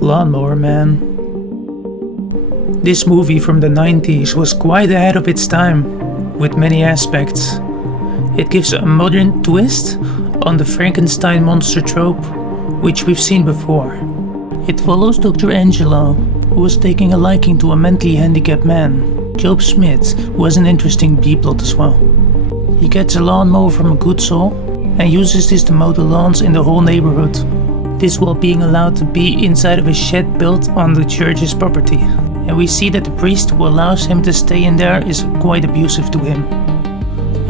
Lawnmowerman. This movie from the 90s was quite ahead of its time, with many aspects. It gives a modern twist on the Frankenstein monster trope, which we've seen before. It follows Dr. Angelo, who was taking a liking to a mentally handicapped man, Job Smith, who has an interesting B-plot as well. He gets a lawnmower from a good soul and uses this to mow the lawns in the whole neighborhood. This while being allowed to be inside of a shed built on the church's property. And we see that the priest who allows him to stay in there is quite abusive to him.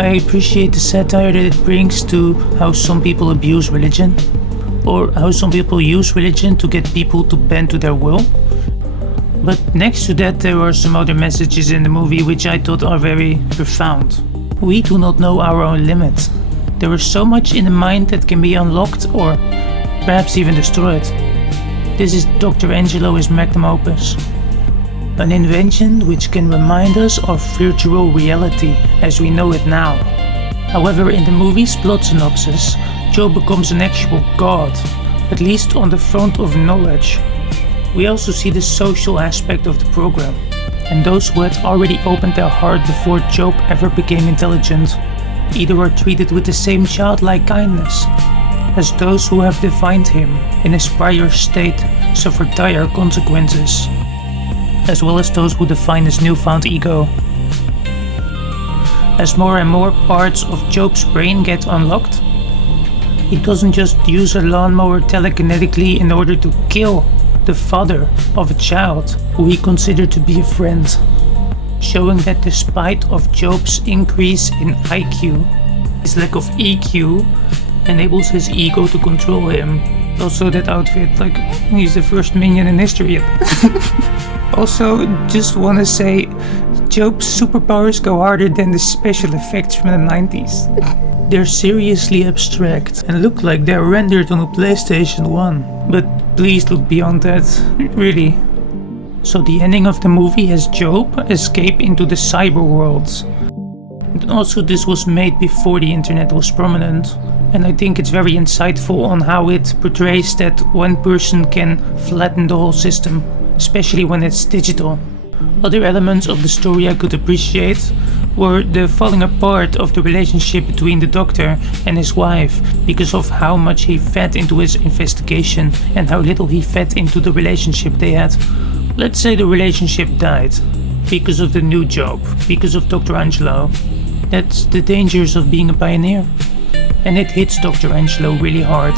I appreciate the satire that it brings to how some people abuse religion, or how some people use religion to get people to bend to their will. But next to that, there are some other messages in the movie which I thought are very profound. We do not know our own limit. There is so much in the mind that can be unlocked or perhaps even destroyed. This is Dr. Angelo's magnum opus. An invention which can remind us of virtual reality as we know it now. However, in the movie's plot synopsis, Joe becomes an actual god, at least on the front of knowledge. We also see the social aspect of the program, and those who had already opened their heart before Job ever became intelligent, either are treated with the same childlike kindness, as those who have defined him in his prior state suffer dire consequences, as well as those who define his newfound ego. As more and more parts of Job's brain get unlocked, he doesn't just use a lawnmower telekinetically in order to kill the father of a child who he considered to be a friend, showing that despite of Job's increase in IQ, his lack of EQ enables his ego to control him. Also that outfit, like he's the first minion in history. Also, just wanna say, Job's superpowers go harder than the special effects from the 90s. They're seriously abstract and look like they're rendered on a PlayStation 1. But please look beyond that, really. So the ending of the movie has Job escape into the cyber world. Also, this was made before the internet was prominent. And I think it's very insightful on how it portrays that one person can flatten the whole system, especially when it's digital. Other elements of the story I could appreciate were the falling apart of the relationship between the doctor and his wife because of how much he fed into his investigation and how little he fed into the relationship they had. Let's say the relationship died because of the new job, because of Dr. Angelo. That's the dangers of being a pioneer. And it hits Dr. Angelo really hard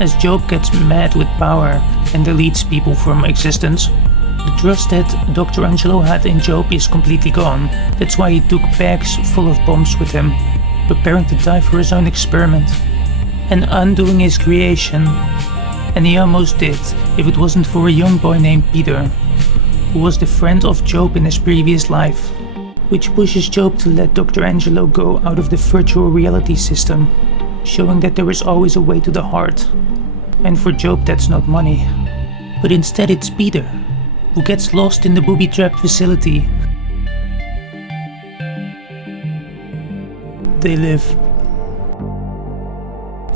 as Job gets mad with power and deletes people from existence. The trust that Dr. Angelo had in Job is completely gone. That's why he took bags full of bombs with him, preparing to die for his own experiment and undoing his creation. And he almost did, if it wasn't for a young boy named Peter, who was the friend of Job in his previous life, which pushes Job to let Dr. Angelo go out of the virtual reality system, showing that there is always a way to the heart. And for Job, that's not money, but instead it's Peter, who gets lost in the booby trap facility. They live.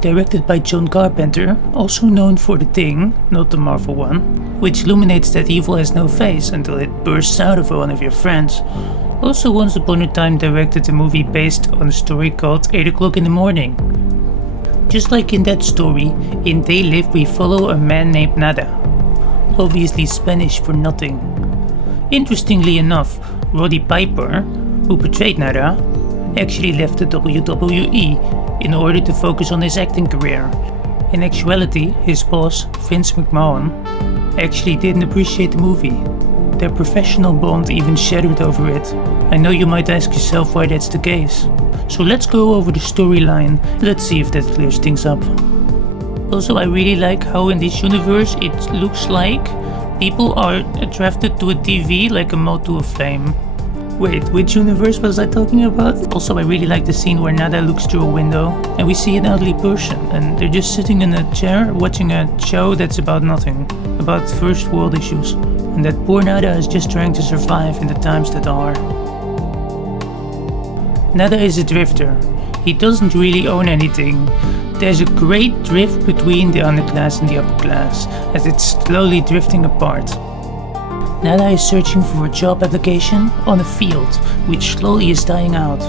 Directed by John Carpenter, also known for The Thing, not the Marvel one, which illuminates that evil has no face until it bursts out of one of your friends. Also once upon a time directed a movie based on a story called 8 o'clock in the morning. Just like in that story, in They Live we follow a man named Nada, obviously Spanish for nothing. Interestingly enough, Roddy Piper, who portrayed Nada, actually left the WWE in order to focus on his acting career. In actuality, his boss, Vince McMahon, actually didn't appreciate the movie. Their professional bond even shattered over it. I know you might ask yourself why that's the case. So let's go over the storyline. Let's see if that clears things up. Also, I really like how in this universe it looks like people are attracted to a TV like a moth to a flame. Wait, which universe was I talking about? Also, I really like the scene where Nada looks through a window and we see an elderly person and they're just sitting in a chair watching a show that's about nothing, about first world issues. And that poor Nada is just trying to survive in the times that are. Nada is a drifter. He doesn't really own anything. There's a great drift between the underclass and the upper class, as it's slowly drifting apart. Nada is searching for a job application on a field, which slowly is dying out.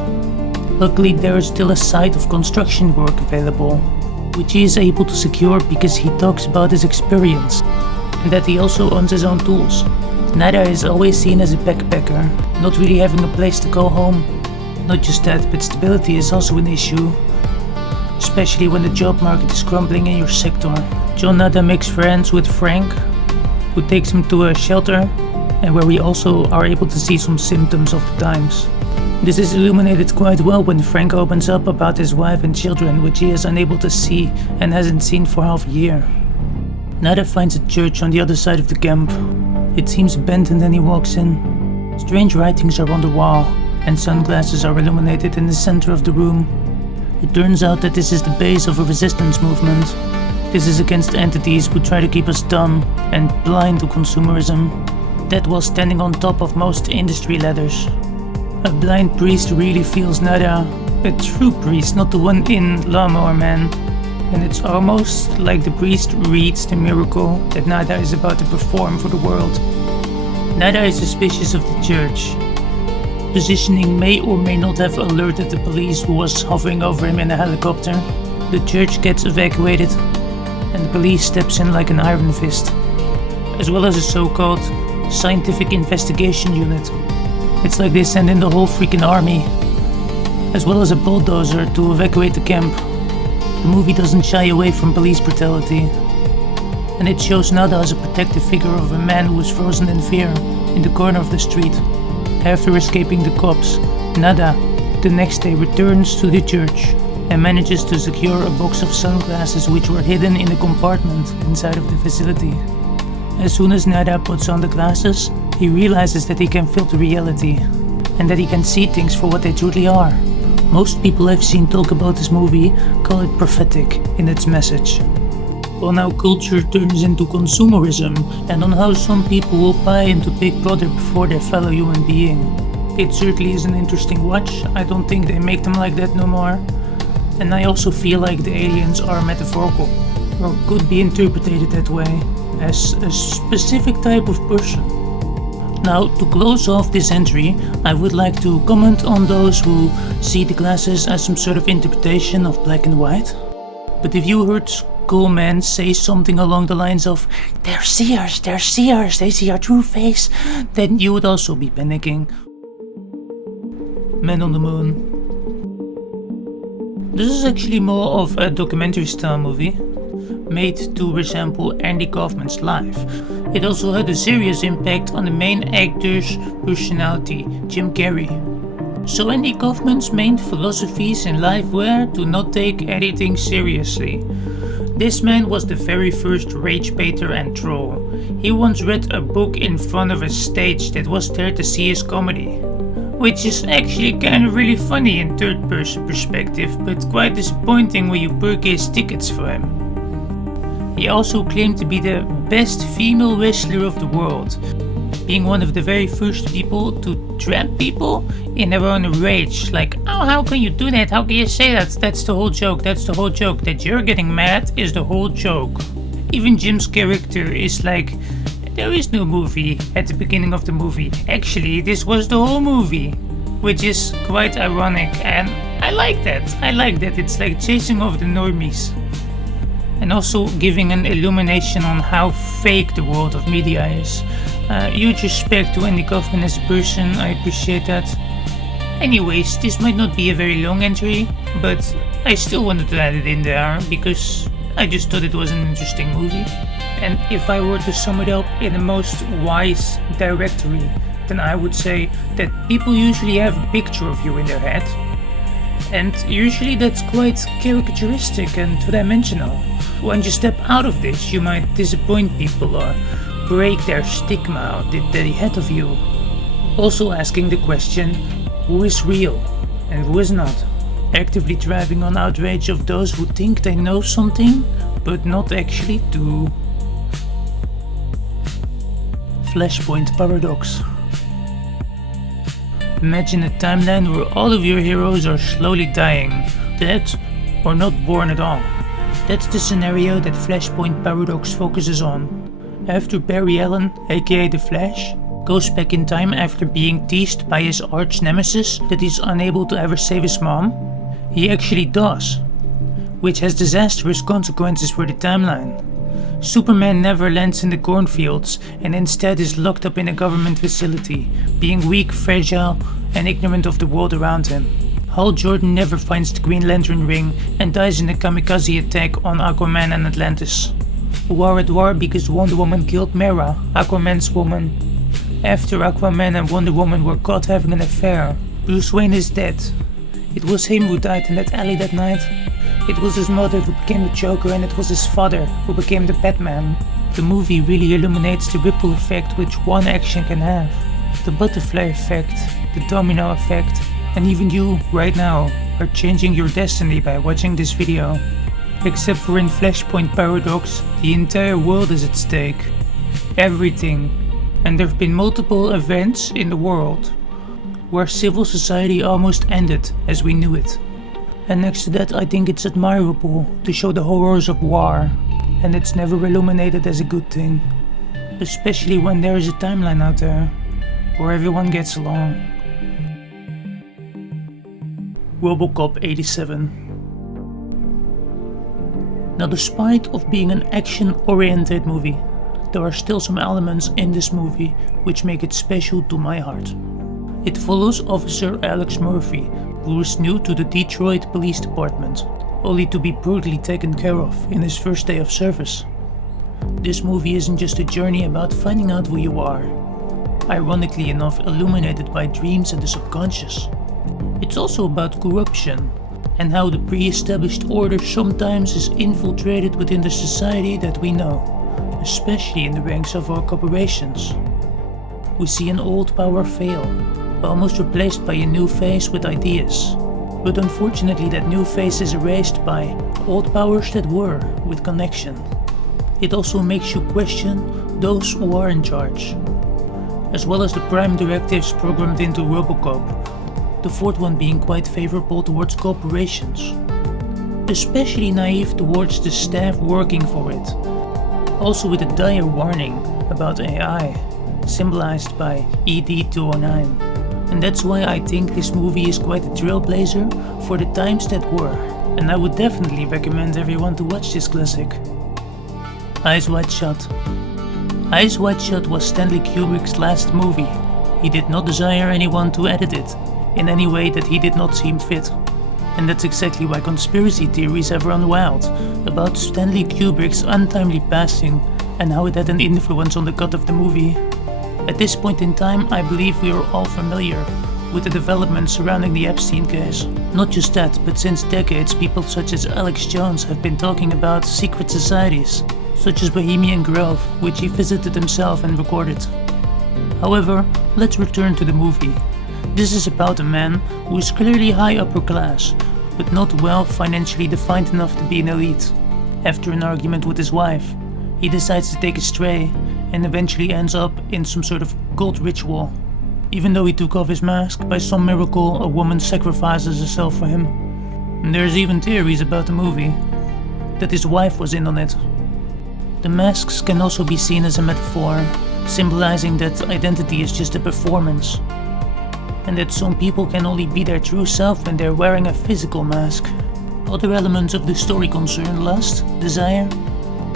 Luckily, there is still a site of construction work available, which he is able to secure because he talks about his experience, and that he also owns his own tools. Nada is always seen as a backpacker, not really having a place to call home. Not just that, but stability is also an issue, especially when the job market is crumbling in your sector. John Nada makes friends with Frank, who takes him to a shelter, and where we also are able to see some symptoms of the times. This is illuminated quite well when Frank opens up about his wife and children, which he is unable to see and hasn't seen for half a year. Nada finds a church on the other side of the camp. It seems abandoned and he walks in. Strange writings are on the wall, and sunglasses are illuminated in the center of the room. It turns out that this is the base of a resistance movement. This is against entities who try to keep us dumb and blind to consumerism. That was standing on top of most industry ladders. A blind priest really feels Nada. A true priest, not the one in Lawnmowerman. And it's almost like the priest reads the miracle that Nada is about to perform for the world. Nada is suspicious of the church. Positioning may or may not have alerted the police who was hovering over him in a helicopter. The church gets evacuated, and the police steps in like an iron fist, as well as a so-called scientific investigation unit. It's like they send in the whole freaking army, as well as a bulldozer to evacuate the camp. The movie doesn't shy away from police brutality, and it shows Nada as a protective figure of a man who is frozen in fear in the corner of the street. After escaping the cops, Nada the next day returns to the church and manages to secure a box of sunglasses which were hidden in a compartment inside of the facility. As soon as Nada puts on the glasses, he realizes that he can filter reality and that he can see things for what they truly are. Most people I've seen talk about this movie call it prophetic in its message. On how culture turns into consumerism and on how some people will buy into Big Brother before their fellow human being. It certainly is an interesting watch. I don't think they make them like that no more. And I also feel like the aliens are metaphorical, or could be interpreted that way, as a specific type of person. Now, to close off this entry, I would like to comment on those who see the glasses as some sort of interpretation of black and white. But if you heard Kaufman say something along the lines of they're seers, they see our true face, then you would also be panicking. Man on the Moon. This is actually more of a documentary style movie, made to resemble Andy Kaufman's life. It also had a serious impact on the main actor's personality, Jim Carrey. So Andy Kaufman's main philosophies in life were to not take anything seriously. This man was the very first rage baiter and troll. He once read a book in front of a stage that was there to see his comedy, which is actually kind of really funny in third person perspective, but quite disappointing when you purchase tickets for him. He also claimed to be the best female wrestler of the world, being one of the very first people to trap people in their own rage. Like, oh, how can you do that? How can you say that? That's the whole joke. That you're getting mad is the whole joke. Even Jim's character is like, there is no movie at the beginning of the movie. Actually, this was the whole movie, which is quite ironic, and I like that. It's like chasing off the normies. And also giving an illumination on how fake the world of media is. Huge respect to Andy Kaufman as a person, I appreciate that. Anyways, this might not be a very long entry, but I still wanted to add it in there because I just thought it was an interesting movie. And if I were to sum it up in the most wise directory, then I would say that people usually have a picture of you in their head. And usually that's quite caricaturistic and two-dimensional. When you step out of this, you might disappoint people or break their stigma that they had of you. Also asking the question, who is real and who is not? Actively driving on outrage of those who think they know something, but not actually do. Flashpoint paradox. Imagine a timeline where all of your heroes are slowly dying, dead or not born at all. That's the scenario that Flashpoint Paradox focuses on. After Barry Allen, aka The Flash, goes back in time after being teased by his arch nemesis that he's unable to ever save his mom, he actually does, which has disastrous consequences for the timeline. Superman never lands in the cornfields and instead is locked up in a government facility, being weak, fragile, and ignorant of the world around him. Hal Jordan never finds the Green Lantern ring and dies in a kamikaze attack on Aquaman and Atlantis. War at war because Wonder Woman killed Mera, Aquaman's woman. After Aquaman and Wonder Woman were caught having an affair, Bruce Wayne is dead. It was him who died in that alley that night. It was his mother who became the Joker, and it was his father who became the Batman. The movie really illuminates the ripple effect which one action can have. The butterfly effect, the domino effect, and even you, right now, are changing your destiny by watching this video. Except for in Flashpoint Paradox, the entire world is at stake. Everything. And there have been multiple events in the world where civil society almost ended as we knew it. And next to that, I think it's admirable to show the horrors of war, and it's never illuminated as a good thing. Especially when there is a timeline out there where everyone gets along. Robocop 87. Now, despite of being an action-oriented movie, there are still some elements in this movie which make it special to my heart. It follows Officer Alex Murphy, who is new to the Detroit Police Department, only to be brutally taken care of in his first day of service. This movie isn't just a journey about finding out who you are, ironically enough illuminated by dreams and the subconscious. It's also about corruption, and how the pre-established order sometimes is infiltrated within the society that we know, especially in the ranks of our corporations. We see an old power fail, almost replaced by a new face with ideas. But unfortunately that new face is erased by old powers that were with connection. It also makes you question those who are in charge, as well as the prime directives programmed into Robocop, the fourth one being quite favorable towards corporations, especially naive towards the staff working for it, also with a dire warning about AI, symbolized by ED-209. And that's why I think this movie is quite a trailblazer for the times that were, and I would definitely recommend everyone to watch this classic. Eyes Wide Shut. Eyes Wide Shut was Stanley Kubrick's last movie. He did not desire anyone to edit it in any way that he did not seem fit. And that's exactly why conspiracy theories have run wild about Stanley Kubrick's untimely passing and how it had an influence on the cut of the movie. At this point in time, I believe we are all familiar with the developments surrounding the Epstein case. Not just that, but since decades people such as Alex Jones have been talking about secret societies, such as Bohemian Grove, which he visited himself and recorded. However, let's return to the movie. This is about a man who is clearly high upper class, but not well financially defined enough to be an elite. After an argument with his wife, he decides to take a stray and eventually ends up in some sort of cult ritual. Even though he took off his mask, by some miracle a woman sacrifices herself for him. And there's even theories about the movie that his wife was in on it. The masks can also be seen as a metaphor, symbolizing that identity is just a performance, and that some people can only be their true self when they're wearing a physical mask. Other elements of the story concern lust, desire,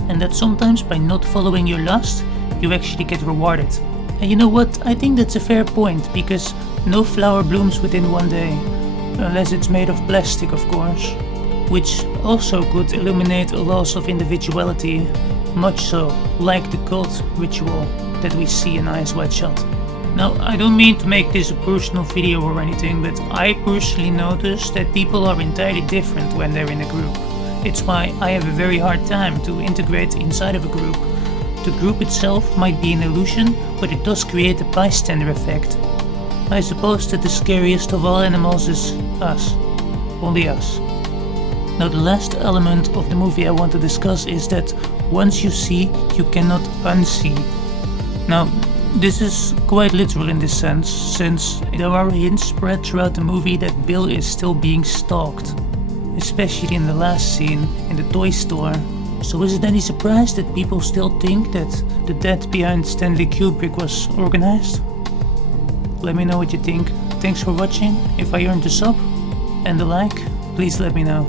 and that sometimes by not following your lust, you actually get rewarded. And you know what, I think that's a fair point, because no flower blooms within one day, unless it's made of plastic, of course, which also could illuminate a loss of individuality, much so like the cult ritual that we see in Eyes Wide Shut. Now, I don't mean to make this a personal video or anything, but I personally notice that people are entirely different when they're in a group. It's why I have a very hard time to integrate inside of a group. The group itself might be an illusion, but it does create a bystander effect. I suppose that the scariest of all animals is us. Only us. Now, the last element of the movie I want to discuss is that once you see, you cannot unsee. Now, this is quite literal in this sense, since there are hints spread throughout the movie that Bill is still being stalked. especially in the last scene in the toy store. So is it any surprise that people still think that the death behind Stanley Kubrick was organized? Let me know what you think. Thanks for watching. If I earned a sub and a like, please let me know.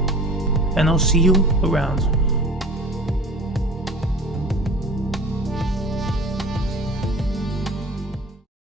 And I'll see you around.